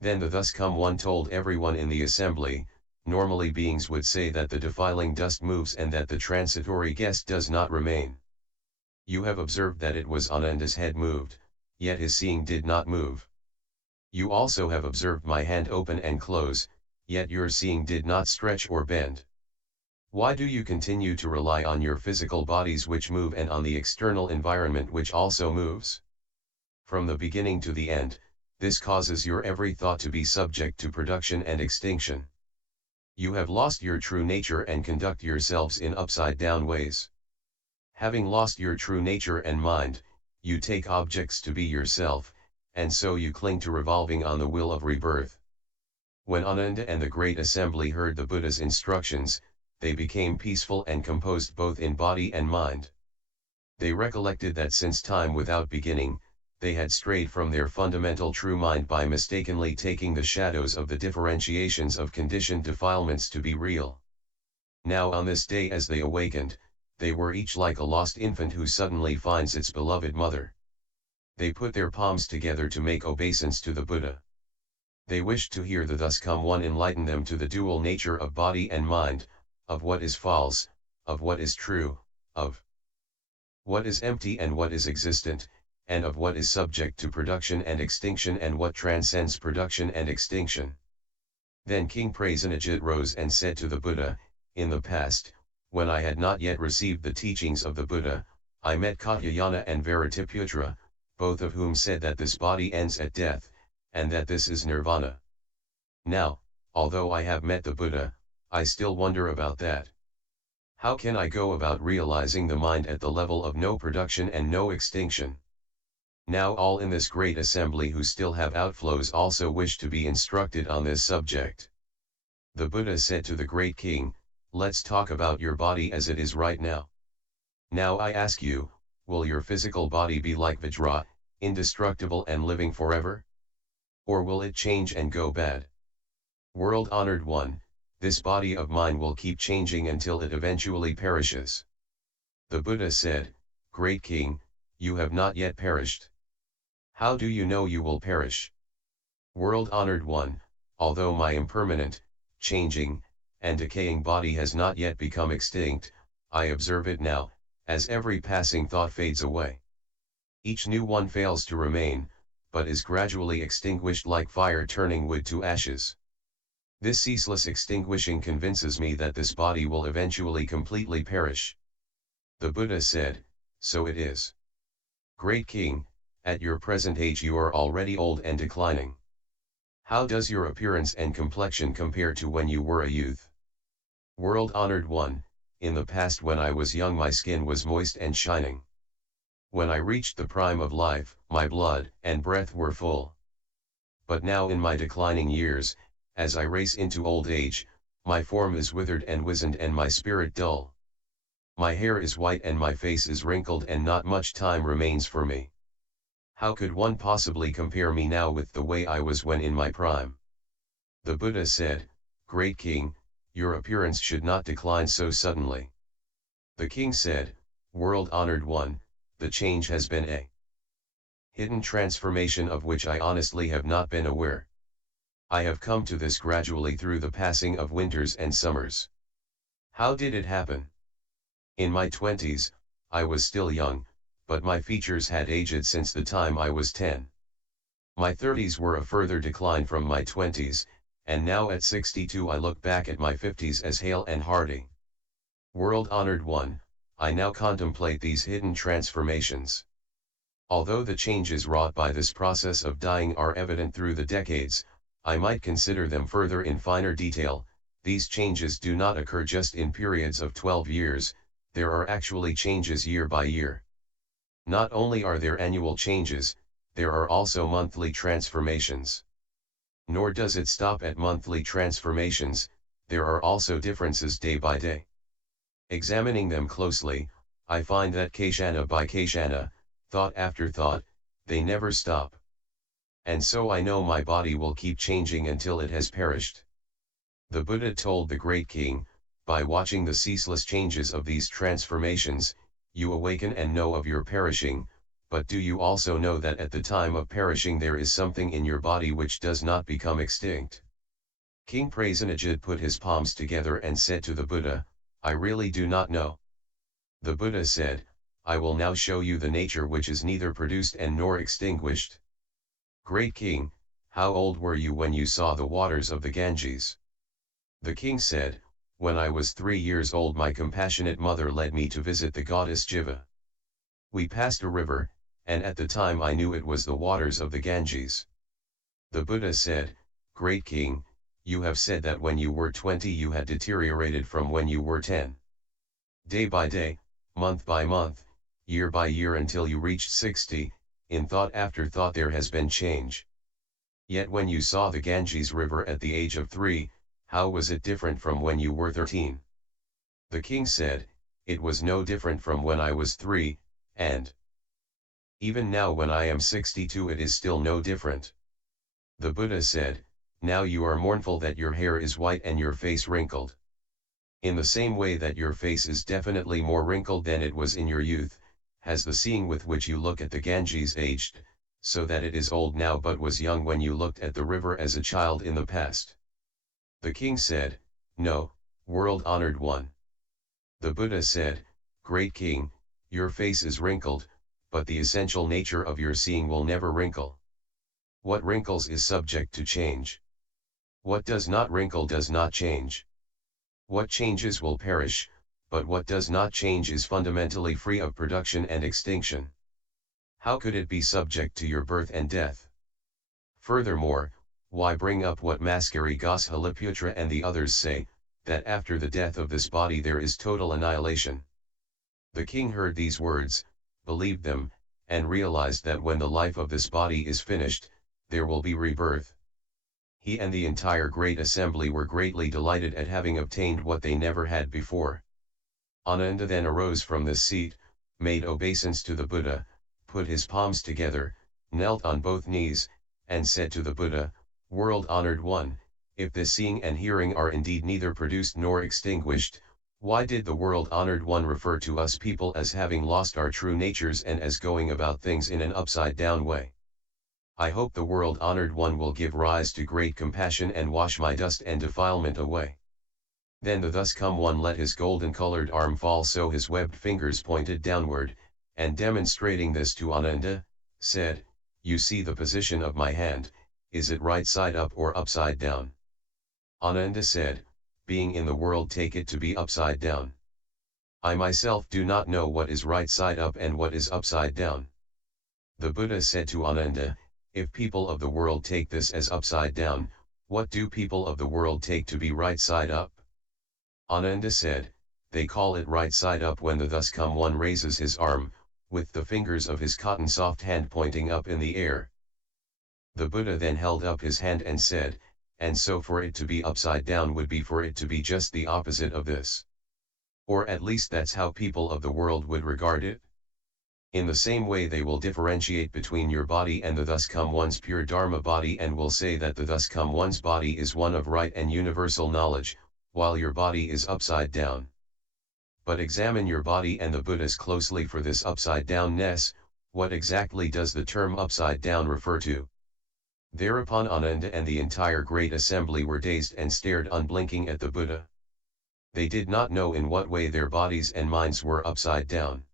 Then the thus come one told everyone in the assembly, normally beings would say that the defiling dust moves and that the transitory guest does not remain. You have observed that it was Ananda's head moved, yet his seeing did not move. You also have observed my hand open and close, yet your seeing did not stretch or bend. Why do you continue to rely on your physical bodies which move and on the external environment which also moves? From the beginning to the end, this causes your every thought to be subject to production and extinction. You have lost your true nature and conduct yourselves in upside-down ways. Having lost your true nature and mind, you take objects to be yourself, and so you cling to revolving on the wheel of rebirth. When Ananda and the great assembly heard the Buddha's instructions, they became peaceful and composed both in body and mind. They recollected that since time without beginning, they had strayed from their fundamental true mind by mistakenly taking the shadows of the differentiations of conditioned defilements to be real. Now on this day as they awakened, they were each like a lost infant who suddenly finds its beloved mother. They put their palms together to make obeisance to the Buddha. They wished to hear the thus come one enlighten them to the dual nature of body and mind, of what is false, of what is true, of what is empty and what is existent, and of what is subject to production and extinction and what transcends production and extinction. Then King Prasenajit rose and said to the Buddha, in the past, when I had not yet received the teachings of the Buddha, I met Katyayana and Varatiputra, both of whom said that this body ends at death, and that this is Nirvana. Now, although I have met the Buddha, I still wonder about that. How can I go about realizing the mind at the level of no production and no extinction? Now all in this great assembly who still have outflows also wish to be instructed on this subject. The Buddha said to the great king, let's talk about your body as it is right now. Now I ask you, will your physical body be like Vajra, indestructible and living forever? Or will it change and go bad? World-honored one, this body of mine will keep changing until it eventually perishes. The Buddha said, great king, you have not yet perished. How do you know you will perish? World-honored one, although my impermanent, changing, and decaying body has not yet become extinct, I observe it now, as every passing thought fades away. Each new one fails to remain, but is gradually extinguished like fire turning wood to ashes. This ceaseless extinguishing convinces me that this body will eventually completely perish. The Buddha said, so it is. Great king, at your present age you are already old and declining. How does your appearance and complexion compare to when you were a youth? World-honored one, in the past when I was young my skin was moist and shining. When I reached the prime of life, my blood and breath were full. But now in my declining years, as I race into old age, my form is withered and wizened and my spirit dull. My hair is white and my face is wrinkled and not much time remains for me. How could one possibly compare me now with the way I was when in my prime? The Buddha said, great king, your appearance should not decline so suddenly. The king said, world-honored one, the change has been a hidden transformation of which I honestly have not been aware. I have come to this gradually through the passing of winters and summers. How did it happen? In my 20s, I was still young, but my features had aged since the time I was 10. My 30s were a further decline from my 20s, and now at 62 I look back at my 50s as hale and hearty. World-honored one, I now contemplate these hidden transformations. Although the changes wrought by this process of dying are evident through the decades, I might consider them further in finer detail. These changes do not occur just in periods of 12 years, there are actually changes year by year. Not only are there annual changes, there are also monthly transformations. Nor does it stop at monthly transformations, there are also differences day by day. Examining them closely, I find that kshana by kshana, thought after thought, they never stop. And so I know my body will keep changing until it has perished. The Buddha told the great king, by watching the ceaseless changes of these transformations, you awaken and know of your perishing, but do you also know that at the time of perishing there is something in your body which does not become extinct? King Prasenajit put his palms together and said to the Buddha, I really do not know. The Buddha said, I will now show you the nature which is neither produced and nor extinguished. Great king, how old were you when you saw the waters of the Ganges? The king said, when I was 3 years old my compassionate mother led me to visit the goddess Jiva. We passed a river, and at the time I knew it was the waters of the Ganges. The Buddha said, Great king, you have said that when you were 20 you had deteriorated from when you were 10. Day by day, month by month, year by year until you reached 60, in thought after thought there has been change. Yet when you saw the Ganges river at the age of 3, how was it different from when you were 13? The king said, it was no different from when I was 3, and even now when I am 62 it is still no different. The Buddha said, now you are mournful that your hair is white and your face wrinkled. In the same way that your face is definitely more wrinkled than it was in your youth, has the seeing with which you look at the Ganges aged, so that it is old now but was young when you looked at the river as a child in the past. The king said, no, world-honored one. The Buddha said, Great king, your face is wrinkled, but the essential nature of your seeing will never wrinkle. What wrinkles is subject to change. What does not wrinkle does not change. What changes will perish, but what does not change is fundamentally free of production and extinction. How could it be subject to your birth and death? Furthermore, why bring up what Maskari Goswamiputra and the others say, that after the death of this body there is total annihilation? The king heard these words, believed them, and realized that when the life of this body is finished, there will be rebirth. He and the entire great assembly were greatly delighted at having obtained what they never had before. Ananda then arose from this seat, made obeisance to the Buddha, put his palms together, knelt on both knees, and said to the Buddha, World-honored one, if this seeing and hearing are indeed neither produced nor extinguished, why did the world-honored one refer to us people as having lost our true natures and as going about things in an upside-down way? I hope the world-honored one will give rise to great compassion and wash my dust and defilement away. Then the thus come one let his golden-colored arm fall so his webbed fingers pointed downward, and demonstrating this to Ananda, said, You see the position of my hand, is it right side up or upside down? Ananda said, Being in the world take it to be upside down. I myself do not know what is right side up and what is upside down. The Buddha said to Ananda, If people of the world take this as upside down, what do people of the world take to be right side up? Ananda said, They call it right side up when the thus come one raises his arm, with the fingers of his cotton soft hand pointing up in the air. The Buddha then held up his hand and said, And so for it to be upside down would be for it to be just the opposite of this. Or at least that's how people of the world would regard it. In the same way they will differentiate between your body and the thus come one's pure Dharma body and will say that the thus come one's body is one of right and universal knowledge, while your body is upside down. But examine your body and the Buddhas closely for this upside downness. What exactly does the term upside down refer to? Thereupon Ananda and the entire great assembly were dazed and stared unblinking at the Buddha. They did not know in what way their bodies and minds were upside down.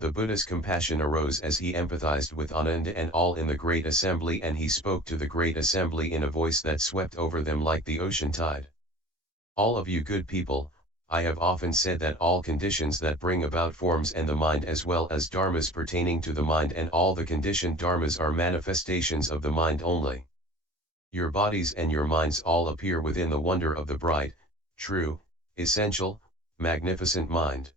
The Buddha's compassion arose as he empathized with Ananda and all in the great assembly, and he spoke to the great assembly in a voice that swept over them like the ocean tide. All of you good people, I have often said that all conditions that bring about forms and the mind as well as dharmas pertaining to the mind and all the conditioned dharmas are manifestations of the mind only. Your bodies and your minds all appear within the wonder of the bright, true, essential, magnificent mind.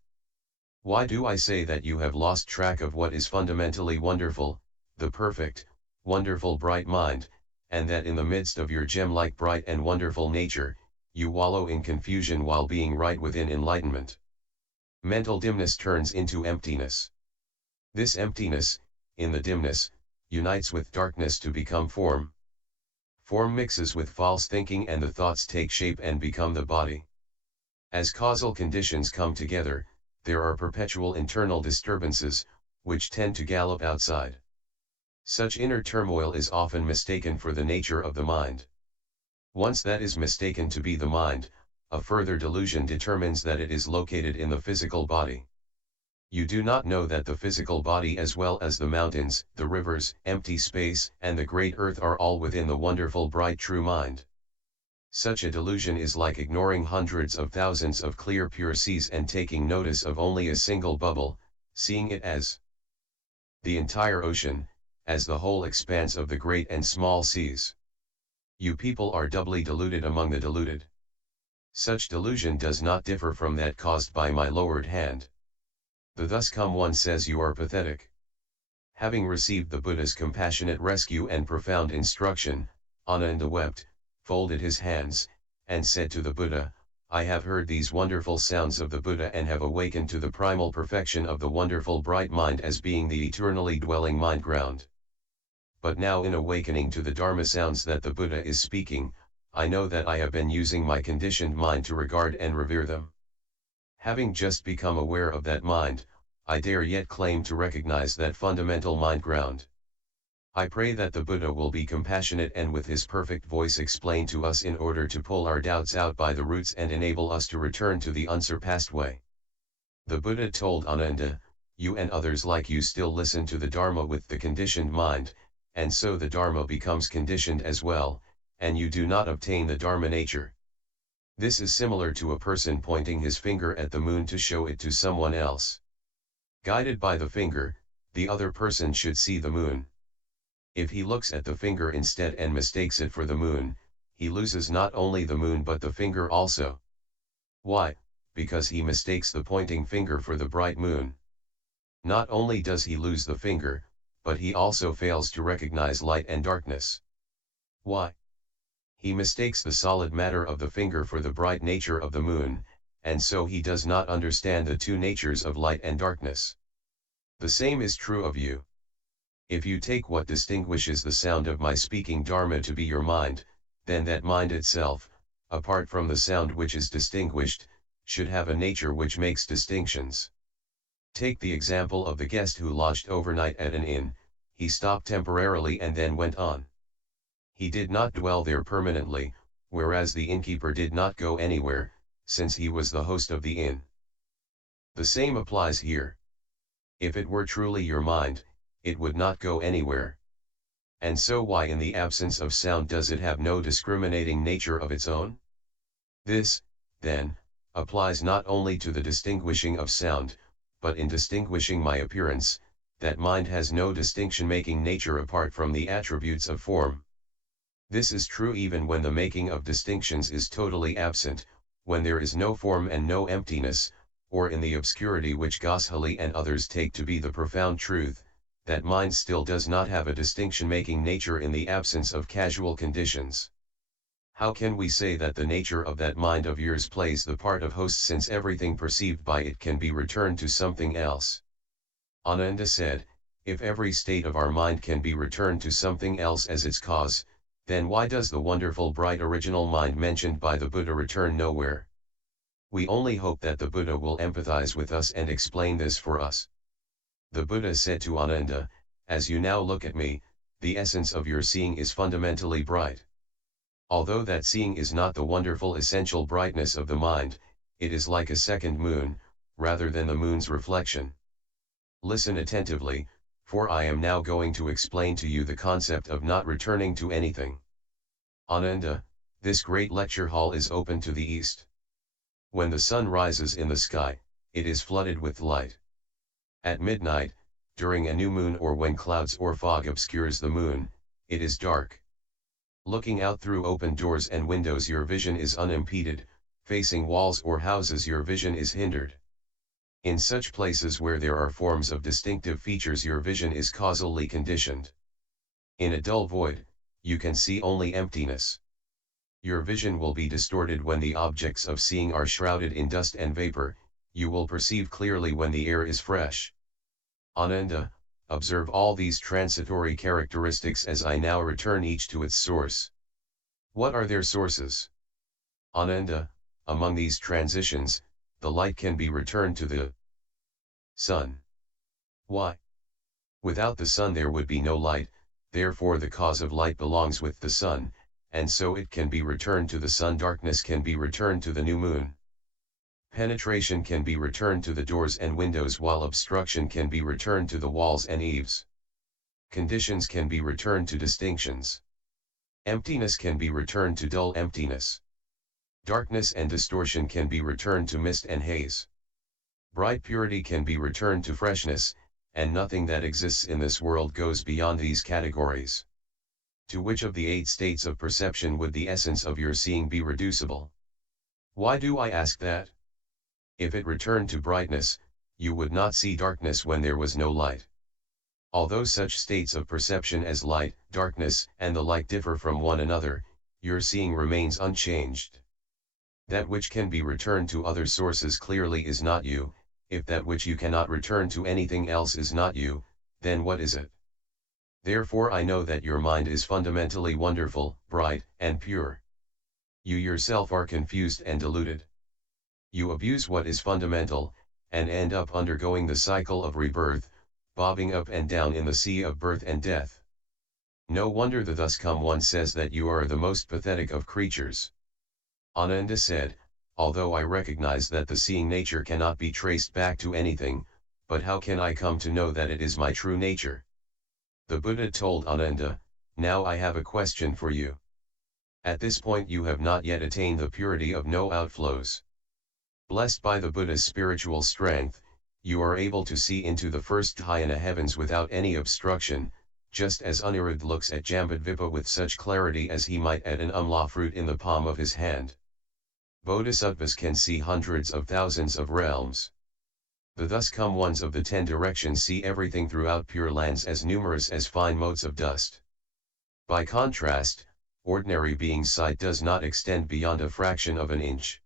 Why do I say that you have lost track of what is fundamentally wonderful, the perfect, wonderful bright mind, and that in the midst of your gem-like bright and wonderful nature, you wallow in confusion while being right within enlightenment? Mental dimness turns into emptiness. This emptiness, in the dimness, unites with darkness to become form. Form mixes with false thinking and the thoughts take shape and become the body. As causal conditions come together, there are perpetual internal disturbances, which tend to gallop outside. Such inner turmoil is often mistaken for the nature of the mind. Once that is mistaken to be the mind, a further delusion determines that it is located in the physical body. You do not know that the physical body as well as the mountains, the rivers, empty space, and the great earth are all within the wonderful bright true mind. Such a delusion is like ignoring hundreds of thousands of clear pure seas and taking notice of only a single bubble, seeing it as the entire ocean, as the whole expanse of the great and small seas. You people are doubly deluded among the deluded. Such delusion does not differ from that caused by my lowered hand. The thus come one says you are pathetic. Having received the Buddha's compassionate rescue and profound instruction, Ananda wept, folded his hands, and said to the Buddha, I have heard these wonderful sounds of the Buddha and have awakened to the primal perfection of the wonderful bright mind as being the eternally dwelling mind ground. But now in awakening to the Dharma sounds that the Buddha is speaking, I know that I have been using my conditioned mind to regard and revere them. Having just become aware of that mind, I dare yet claim to recognize that fundamental mind ground. I pray that the Buddha will be compassionate and with his perfect voice explain to us in order to pull our doubts out by the roots and enable us to return to the unsurpassed way. The Buddha told Ananda, you and others like you still listen to the Dharma with the conditioned mind, and so the Dharma becomes conditioned as well, and you do not obtain the Dharma nature. This is similar to a person pointing his finger at the moon to show it to someone else. Guided by the finger, the other person should see the moon. If he looks at the finger instead and mistakes it for the moon, he loses not only the moon but the finger also. Why? Because he mistakes the pointing finger for the bright moon. Not only does he lose the finger, but he also fails to recognize light and darkness. Why? He mistakes the solid matter of the finger for the bright nature of the moon, and so he does not understand the two natures of light and darkness. The same is true of you. If you take what distinguishes the sound of my speaking Dharma to be your mind, then that mind itself, apart from the sound which is distinguished, should have a nature which makes distinctions. Take the example of the guest who lodged overnight at an inn. He stopped temporarily and then went on. He did not dwell there permanently, whereas the innkeeper did not go anywhere, since he was the host of the inn. The same applies here. If it were truly your mind, it would not go anywhere. And so why in the absence of sound does it have no discriminating nature of its own? This, then, applies not only to the distinguishing of sound, but in distinguishing my appearance, that mind has no distinction-making nature apart from the attributes of form. This is true even when the making of distinctions is totally absent, when there is no form and no emptiness, or in the obscurity which Goshali and others take to be the profound truth, that mind still does not have a distinction-making nature in the absence of casual conditions. How can we say that the nature of that mind of yours plays the part of host since everything perceived by it can be returned to something else? Ananda said, if every state of our mind can be returned to something else as its cause, then why does the wonderful bright original mind mentioned by the Buddha return nowhere? We only hope that the Buddha will empathize with us and explain this for us. The Buddha said to Ananda, as you now look at me, the essence of your seeing is fundamentally bright. Although that seeing is not the wonderful essential brightness of the mind, it is like a second moon, rather than the moon's reflection. Listen attentively, for I am now going to explain to you the concept of not returning to anything. Ananda, this great lecture hall is open to the east. When the sun rises in the sky, it is flooded with light. At midnight, during a new moon or when clouds or fog obscures the moon, it is dark. Looking out through open doors and windows your vision is unimpeded, facing walls or houses your vision is hindered. In such places where there are forms of distinctive features your vision is causally conditioned. In a dull void, you can see only emptiness. Your vision will be distorted when the objects of seeing are shrouded in dust and vapor, you will perceive clearly when the air is fresh. Ananda, observe all these transitory characteristics as I now return each to its source. What are their sources? Ananda, among these transitions, the light can be returned to the sun. Why? Without the sun there would be no light, therefore the cause of light belongs with the sun, and so it can be returned to the sun. Darkness can be returned to the new moon. Penetration can be returned to the doors and windows, while obstruction can be returned to the walls and eaves. Conditions can be returned to distinctions. Emptiness can be returned to dull emptiness. Darkness and distortion can be returned to mist and haze. Bright purity can be returned to freshness, and nothing that exists in this world goes beyond these categories. To which of the 8 states of perception would the essence of your seeing be reducible? Why do I ask that? If it returned to brightness, you would not see darkness when there was no light. Although such states of perception as light, darkness, and the like differ from one another, your seeing remains unchanged. That which can be returned to other sources clearly is not you. If that which you cannot return to anything else is not you, then what is it? Therefore I know that your mind is fundamentally wonderful, bright, and pure. You yourself are confused and deluded. You abuse what is fundamental, and end up undergoing the cycle of rebirth, bobbing up and down in the sea of birth and death. No wonder the thus come one says that you are the most pathetic of creatures. Ananda said, although I recognize that the seeing nature cannot be traced back to anything, but how can I come to know that it is my true nature? The Buddha told Ananda, now I have a question for you. At this point you have not yet attained the purity of no outflows. Blessed by the Buddha's spiritual strength, you are able to see into the first dhyana heavens without any obstruction, just as Anirudh looks at Jambudvipa with such clarity as he might at an umla fruit in the palm of his hand. Bodhisattvas can see hundreds of thousands of realms. The thus come ones of the 10 directions see everything throughout Pure Lands as numerous as fine motes of dust. By contrast, ordinary beings' sight does not extend beyond a fraction of an inch.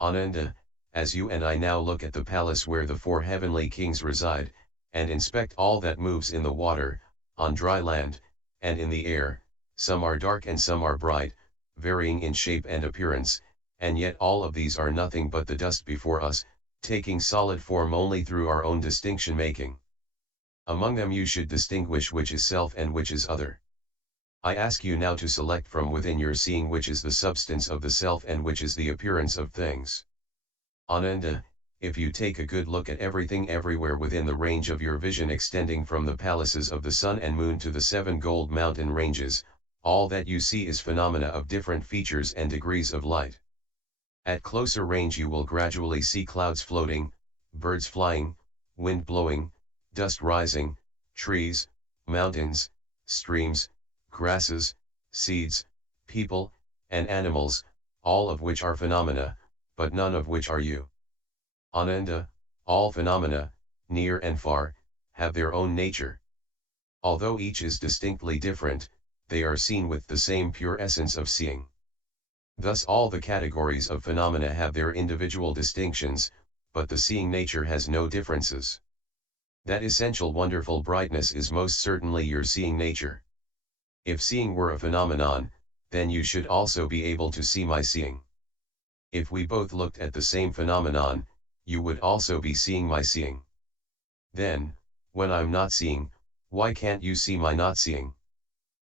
Ananda, as you and I now look at the palace where the 4 heavenly kings reside, and inspect all that moves in the water, on dry land, and in the air, some are dark and some are bright, varying in shape and appearance, and yet all of these are nothing but the dust before us, taking solid form only through our own distinction making. Among them you should distinguish which is self and which is other. I ask you now to select from within your seeing which is the substance of the self and which is the appearance of things. Ananda, if you take a good look at everything everywhere within the range of your vision extending from the palaces of the sun and moon to the 7 gold mountain ranges, all that you see is phenomena of different features and degrees of light. At closer range you will gradually see clouds floating, birds flying, wind blowing, dust rising, trees, mountains, streams, grasses, seeds, people, and animals, all of which are phenomena, but none of which are you. Ananda, all phenomena, near and far, have their own nature. Although each is distinctly different, they are seen with the same pure essence of seeing. Thus all the categories of phenomena have their individual distinctions, but the seeing nature has no differences. That essential wonderful brightness is most certainly your seeing nature. If seeing were a phenomenon, then you should also be able to see my seeing. If we both looked at the same phenomenon, you would also be seeing my seeing. Then, when I'm not seeing, why can't you see my not seeing?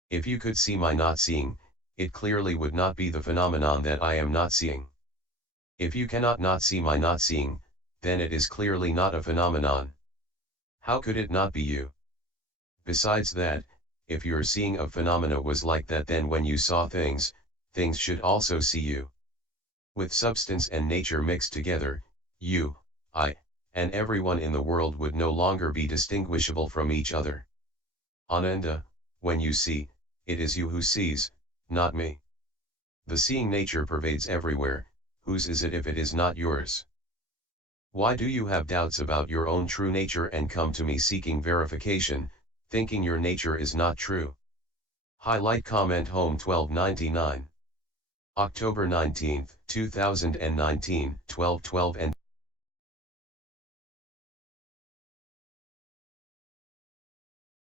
If you could see my not seeing, it clearly would not be the phenomenon that I am not seeing. If you cannot not see my not seeing, then it is clearly not a phenomenon. How could it not be you? Besides that, if your seeing of phenomena was like that, then when you saw things, things should also see you. With substance and nature mixed together, you, I, and everyone in the world would no longer be distinguishable from each other. Ananda, when you see, it is you who sees, not me. The seeing nature pervades everywhere. Whose is it if it is not yours? Why do you have doubts about your own true nature and come to me seeking verification, thinking your nature is not true? Highlight comment home 1299. October 19, 2019, 12:12 and